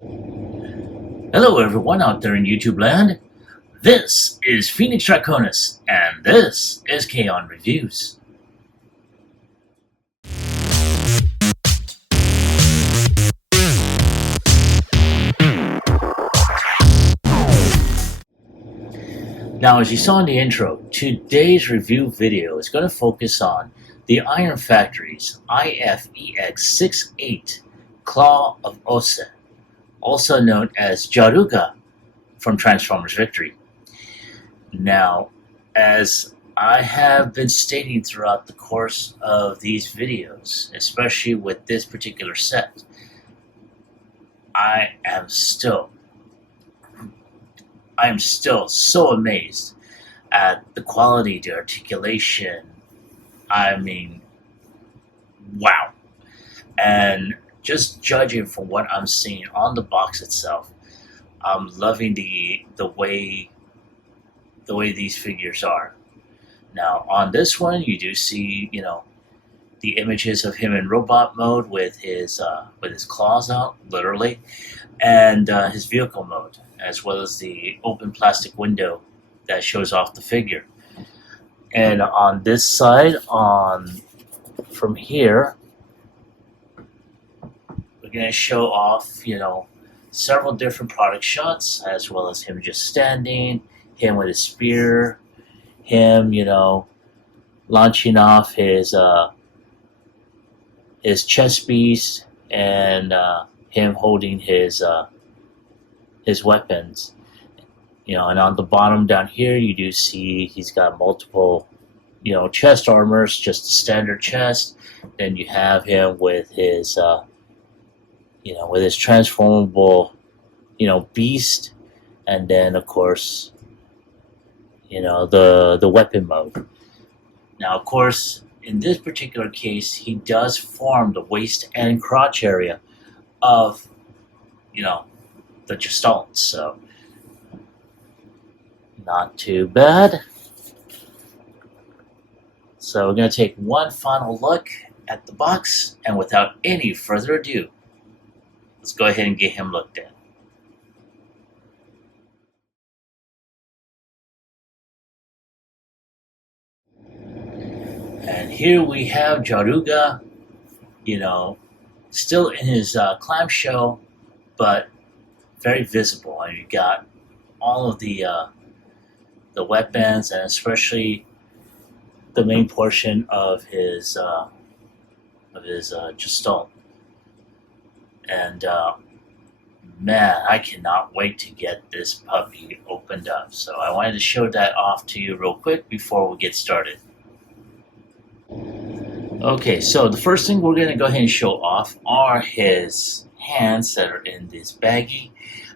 Hello everyone out there in YouTube land. This is Phoenix Draconis, and this is KAON Reviews. Now, as you saw in the intro, today's review video is going to focus on the Iron Factory's EX-68 Claw of Ose, also known as Jaruga from Transformers Victory. Now, as I have been stating throughout the course of these videos, especially with this particular set, I am still so amazed at the quality, the articulation. I mean, wow. And just judging from what I'm seeing on the box itself, I'm loving the way these figures are. Now, on this one, you do see, the images of him in robot mode with his claws out, literally, and his vehicle mode, as well as the open plastic window that shows off the figure. And on this side, from here, we're going to show off, several different product shots, as well as him just standing, him with his spear, him, launching off his chest piece, and him holding his weapons. And on the bottom down here, you do see he's got multiple, chest armors, just a standard chest. Then you have him with his, with his transformable, beast, and then of course, the weapon mode. Now, of course, in this particular case, he does form the waist and crotch area of, the gestalt. So, not too bad. So we're going to take one final look at the box, and without any further ado, let's go ahead and get him looked at. And here we have Jaruga, still in his clamshell, but very visible. And you got all of the weapons, and especially the main portion of his gestalt. And man, I cannot wait to get this puppy opened up. So I wanted to show that off to you real quick before we get started. Okay, so the first thing we're going to go ahead and show off are his hands that are in this baggie.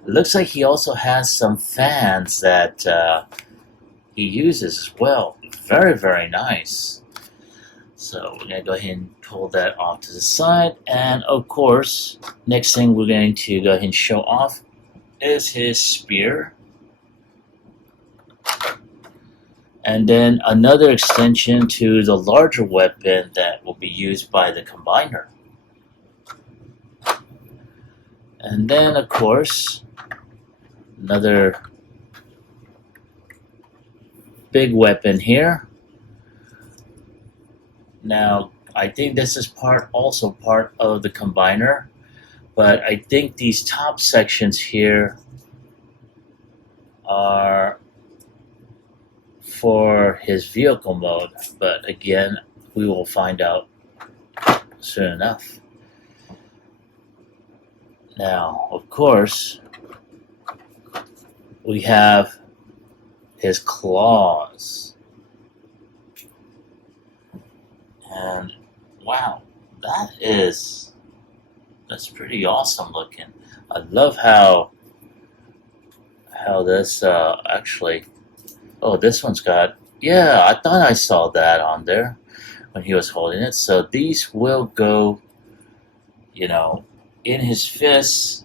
It looks like he also has some fans that he uses as well. Very, very nice. So we're going to go ahead and pull that off to the side. And of course, next thing we're going to go ahead and show off is his spear. And then another extension to the larger weapon that will be used by the combiner. And then, of course, another big weapon here. Now, I think this is also part of the combiner, but I think these top sections here are for his vehicle mode, but again, we will find out soon enough. Now, of course, we have his claws. And wow, that's pretty awesome looking. I love how this actually. Oh, this one's got, yeah, I thought I saw that on there when he was holding it. So these will go, in his fists,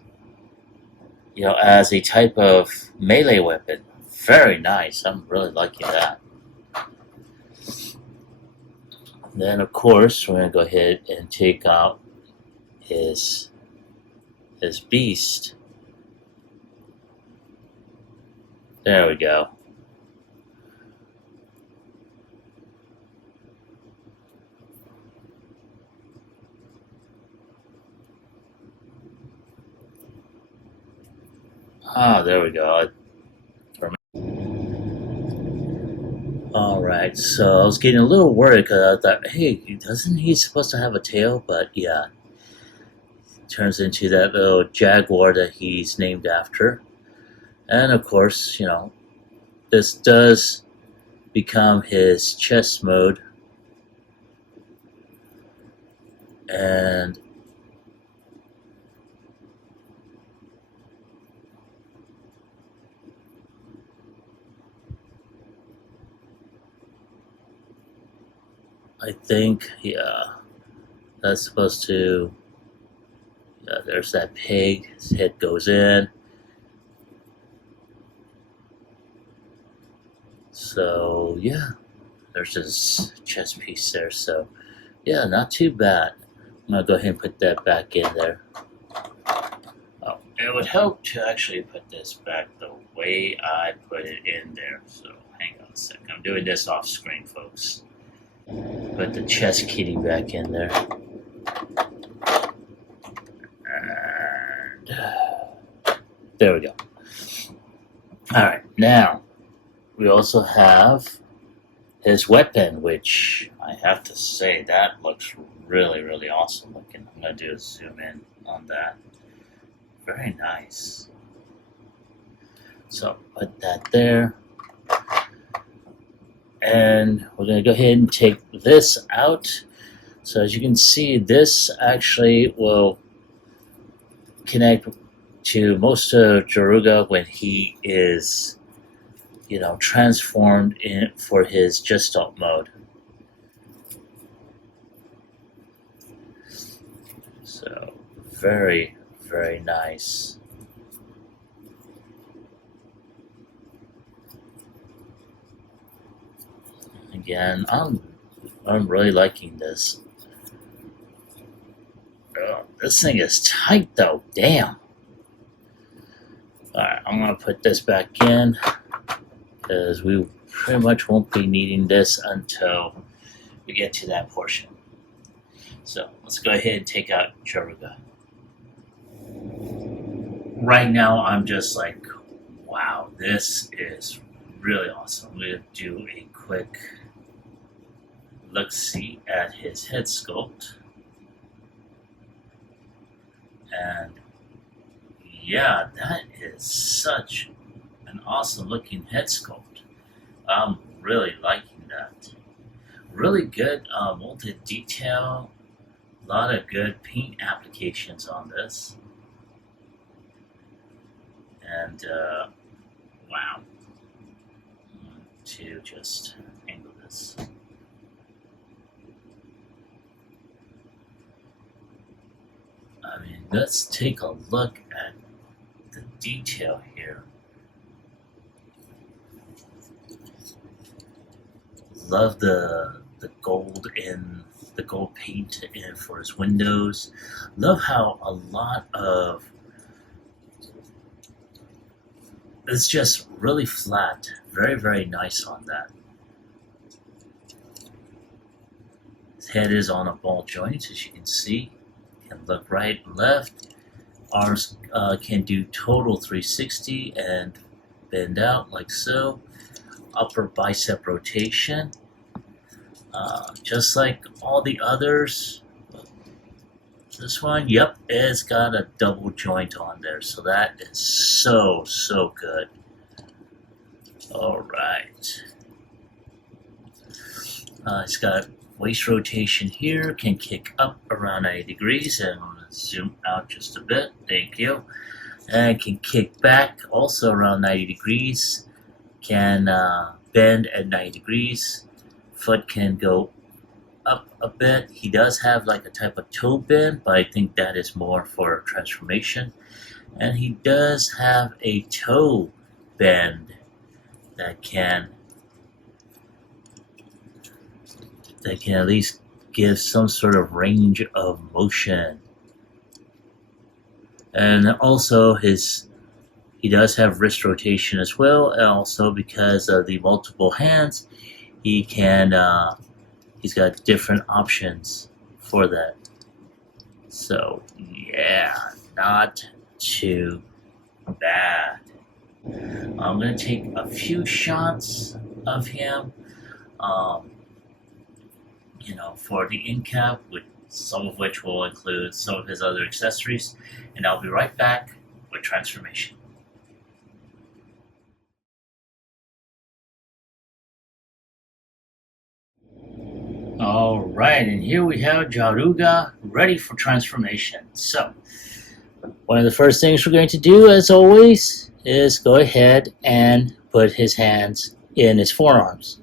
as a type of melee weapon. Very nice. I'm really liking that. Then, of course, we're going to go ahead and take out his beast. There we go. Ah, there we go. Alright, so I was getting a little worried because I thought, hey, doesn't he supposed to have a tail? But yeah, turns into that little jaguar that he's named after. And of course, this does become his chess mode. And I think, yeah, that's supposed to, yeah, there's that pig, his head goes in. So, yeah, there's his chess piece there. So, yeah, not too bad. I'm going to go ahead and put that back in there. Oh, it would help to actually put this back the way I put it in there. So, hang on a second. I'm doing this off screen, folks. Put the chess kitty back in there. And there we go. Alright, now we also have his weapon, which I have to say that looks really, really awesome looking. I'm going to do a zoom in on that. Very nice. So put that there. And we're going to go ahead and take this out. So as you can see, this actually will connect to most of Jaruga when he is, transformed in for his Gestalt mode. So very, very nice. Again, I'm really liking this. Oh, this thing is tight though, damn. Alright, I'm gonna put this back in because we pretty much won't be needing this until we get to that portion. So let's go ahead and take out Jaruga. Right now I'm just like, wow, this is really awesome. I'm gonna do a quick look-see at his head sculpt. And yeah, that is such an awesome looking head sculpt. I'm really liking that. Really good molded detail. A lot of good paint applications on this. And wow. To just angle this. I mean, let's take a look at the detail here. Love the gold in the gold paint in for his windows. Love how a lot of it's just really flat. Very, very nice on that. His head is on a ball joint, as you can see. Can look right and left. Arms can do total 360 and bend out like so. Upper bicep rotation. Just like all the others. This one, yep, it's got a double joint on there. So that is so, so good. Alright. It's got waist rotation here, can kick up around 90 degrees, and I'm going to zoom out just a bit, thank you. And can kick back also around 90 degrees, can bend at 90 degrees, foot can go up a bit. He does have like a type of toe bend, but I think that is more for transformation. And he does have a toe bend that can at least give some sort of range of motion. And also his He does have wrist rotation as well, and also because of the multiple hands, he can he's got different options for that. So yeah, not too bad. I'm gonna take a few shots of him, um, for the in cap, with some of which will include some of his other accessories, and I'll be right back with transformation. Alright, and here we have Jaruga ready for transformation. So, one of the first things we're going to do, as always, is go ahead and put his hands in his forearms.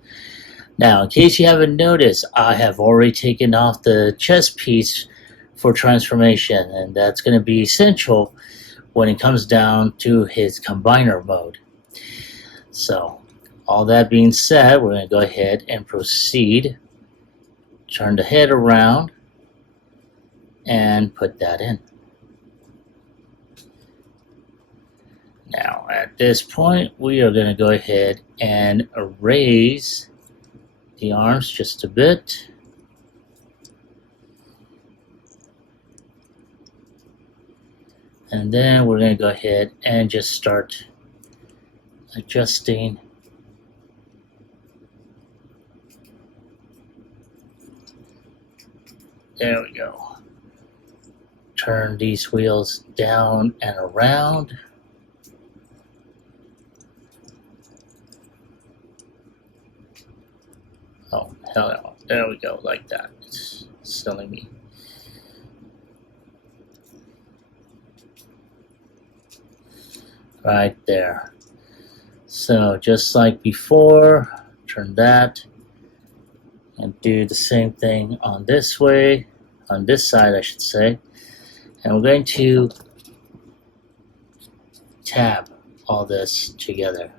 Now, in case you haven't noticed, I have already taken off the chest piece for transformation, and that's going to be essential when it comes down to his combiner mode. So, all that being said, we're going to go ahead and proceed. Turn the head around and put that in. Now, at this point, we are going to go ahead and raise the arms just a bit. And then we're going to go ahead and just start adjusting There we go. Turn these wheels down and around. Oh, hell no. There we go, like that. It's silly me. Right there. So just like before, turn that and do the same thing on this way, on this side I should say. And we're going to tab all this together.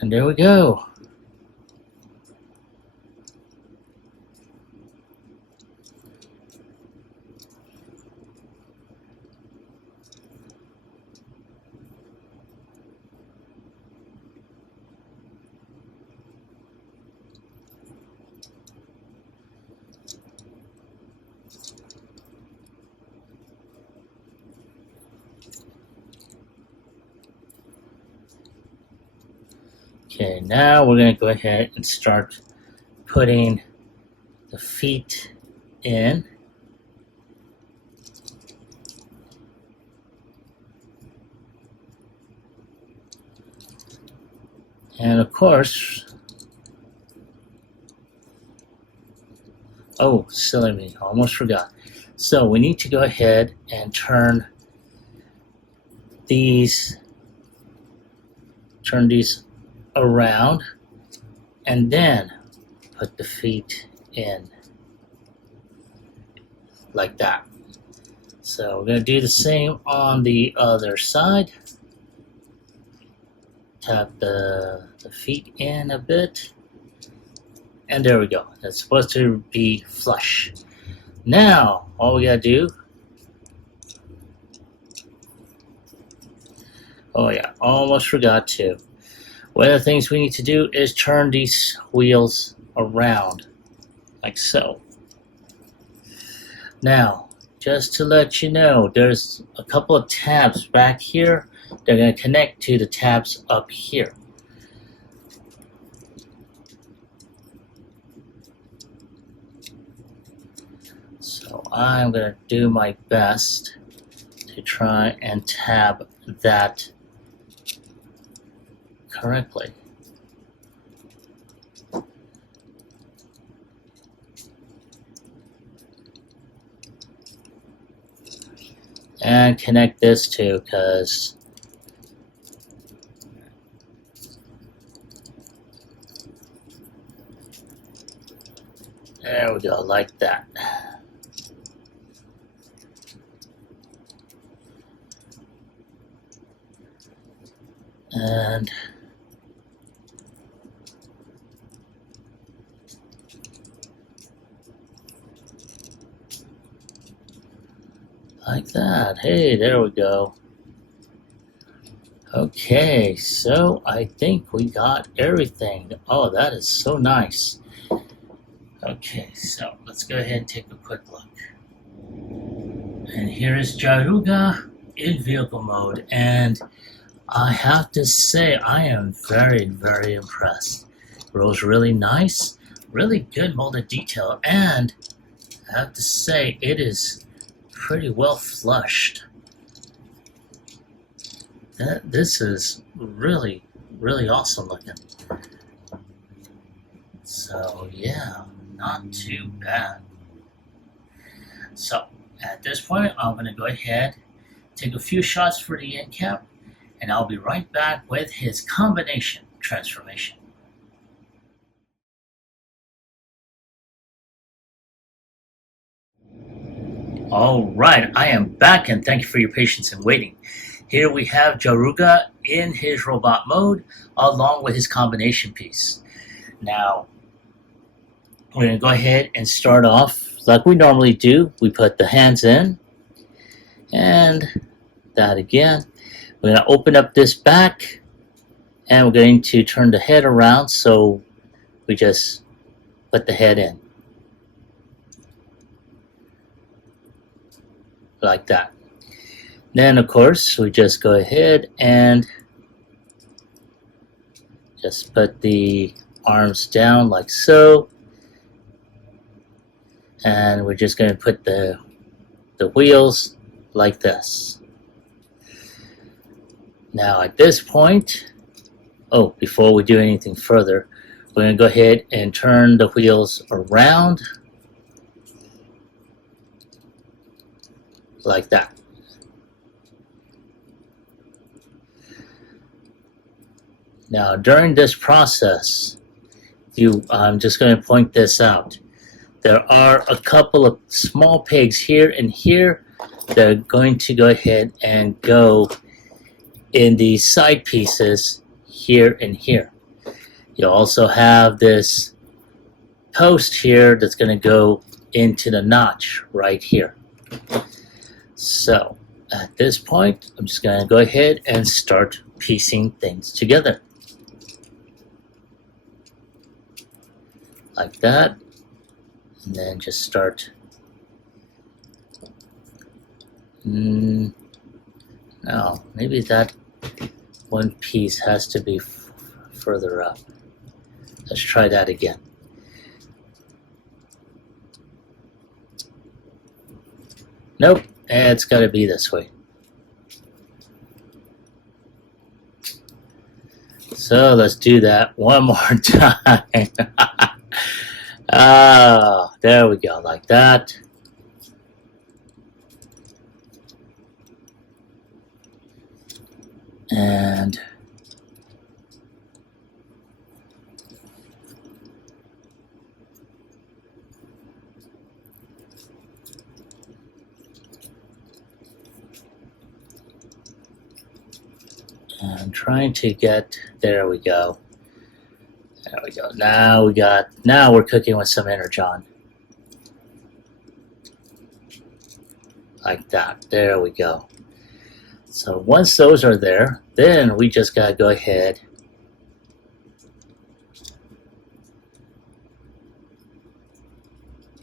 And there we go. Okay, now we're going to go ahead and start putting the feet in. And of course, oh, silly me, almost forgot. So we need to go ahead and turn these around and then put the feet in like that. So we're going to do the same on the other side. Tap the feet in a bit. And there we go. That's supposed to be flush. Now, all we got to do, oh yeah, almost forgot to. One of the things we need to do is turn these wheels around, like so. Now, just to let you know, there's a couple of tabs back here. They're going to connect to the tabs up here. So I'm going to do my best to try and tab that correctly. And connect this too, because there we go, like that. And like that. Hey, there we go. Okay, so I think we got everything. Oh, that is so nice. Okay, so let's go ahead and take a quick look. And here is Jaruga in vehicle mode, and I have to say I am very, very impressed. Rolls really nice, really good molded detail, and I have to say it is pretty well flushed. This is really, really awesome looking. So yeah, not too bad. So at this point, I'm going to go ahead, take a few shots for the end cap, and I'll be right back with his combination transformation. All right, I am back, and thank you for your patience in waiting. Here we have Jaruga in his robot mode, along with his combination piece. Now, we're going to go ahead and start off like we normally do. We put the hands in, and that again. We're going to open up this back, and we're going to turn the head around, so we just put the head in. Like that. Then, of course, we just go ahead and just put the arms down like so. And we're just going to put the wheels like this. Now, at this point, before we do anything further, we're going to go ahead and turn the wheels around like that. Now, during this process, I'm just going to point this out. There are a couple of small pegs here and here that are going to go ahead and go in the side pieces here and here. You also have this post here that's going to go into the notch right here. So at this point, I'm just going to go ahead and start piecing things together. Like that. And then just start. No, maybe that one piece has to be further up. Let's try that again. Nope, it's got to be this way. So let's do that one more time. There we go, like that. And I'm trying to get, there we go. There we go. Now we're cooking with some energon. Like that. There we go. So once those are there, then we just gotta go ahead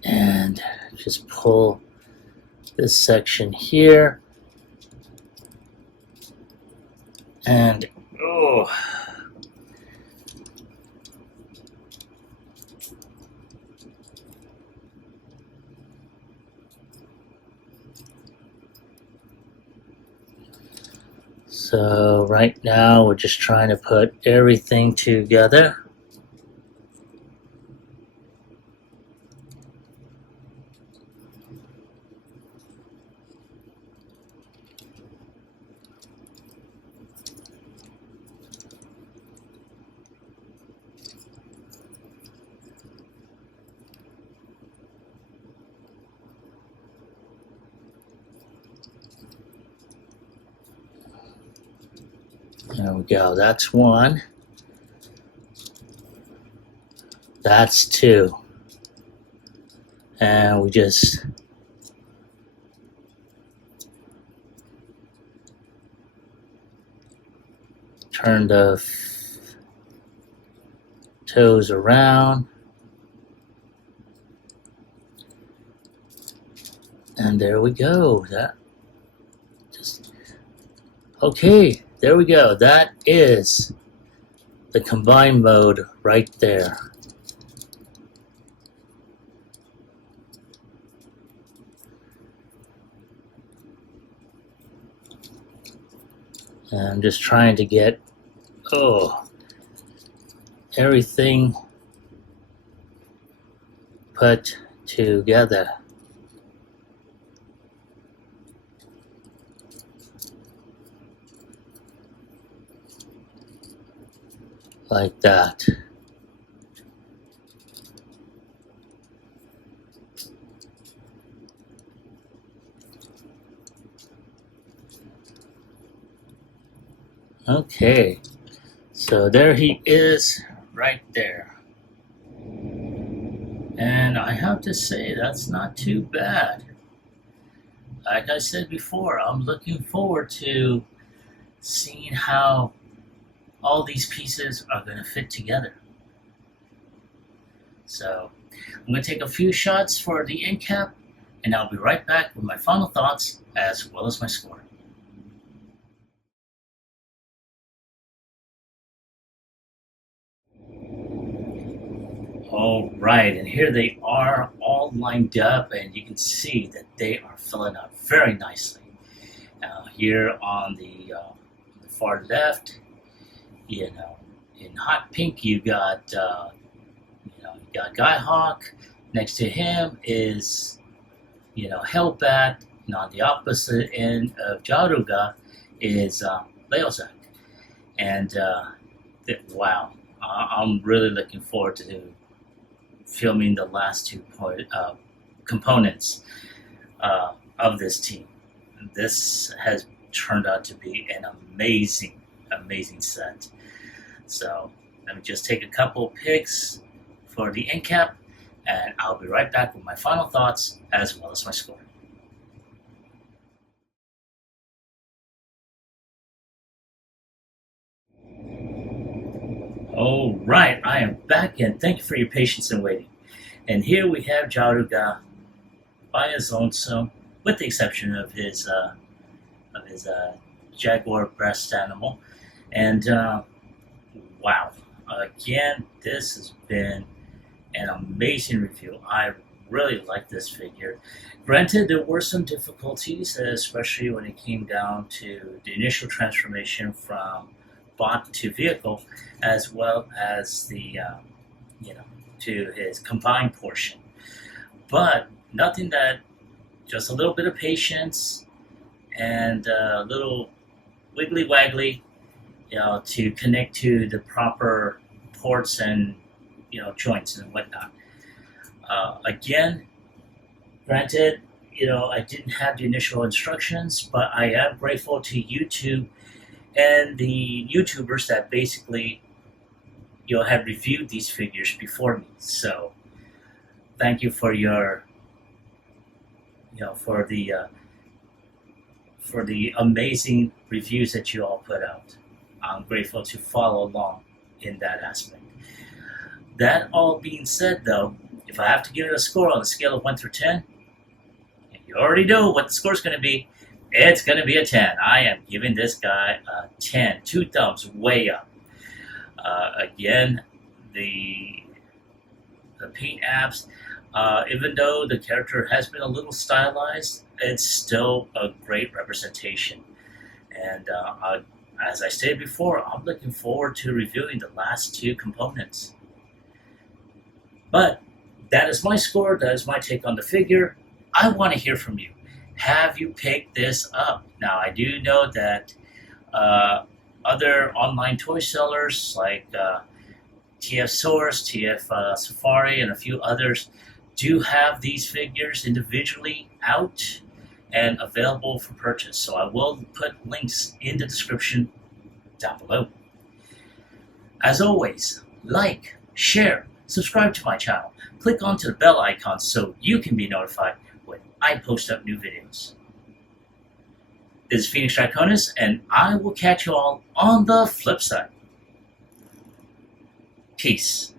and just pull this section here. And so right now we're just trying to put everything together. There we go. That's one. That's two. And we just turn the toes around, and there we go. Okay, there we go. That is the combine mode right there. And I'm just trying to get everything put together. Like that. Okay, so there he is right there. And I have to say, that's not too bad. Like I said before, I'm looking forward to seeing how all these pieces are going to fit together. So I'm going to take a few shots for the end cap, and I'll be right back with my final thoughts as well as my score. All right, and here they are all lined up, and you can see that they are filling out very nicely. Here on the far left, in hot pink, you got Guy Hawk. Next to him is Hellbat, and on the opposite end of Jaruga is Leozak. And wow, I'm really looking forward to filming the last two components of this team. This has turned out to be an amazing set. So let me just take a couple pics for the end cap, and I'll be right back with my final thoughts as well as my score. All right, I am back, and thank you for your patience and waiting. And here we have Jaruga by his lonesome, with the exception of his jaguar breast animal. And wow, again, this has been an amazing review. I really like this figure. Granted, there were some difficulties, especially when it came down to the initial transformation from bot to vehicle, as well as the to his combined portion. But nothing that, just a little bit of patience and a little wiggly waggly, to connect to the proper ports and joints and whatnot. Again, granted, I didn't have the initial instructions, but I am grateful to YouTube and the YouTubers that basically have reviewed these figures before me. So thank you for your for the amazing reviews that you all put out. I'm grateful to follow along in that aspect. That all being said, though, if I have to give it a score on a scale of 1 through 10, you already know what the score is going to be. It's going to be a 10. I am giving this guy a 10. 2 thumbs way up. Again, the paint apps, even though the character has been a little stylized, it's still a great representation. And as I stated before, I'm looking forward to reviewing the last 2 components. But that is my score. That is my take on the figure. I want to hear from you. Have you picked this up? Now, I do know that other online toy sellers like TF Source, TF Safari, and a few others do have these figures individually out and available for purchase. So I will put links in the description down below. As always, like, share, subscribe to my channel. Click onto the bell icon so you can be notified when I post up new videos. is Phoenix Draconis, and I will catch you all on the flip side. Peace.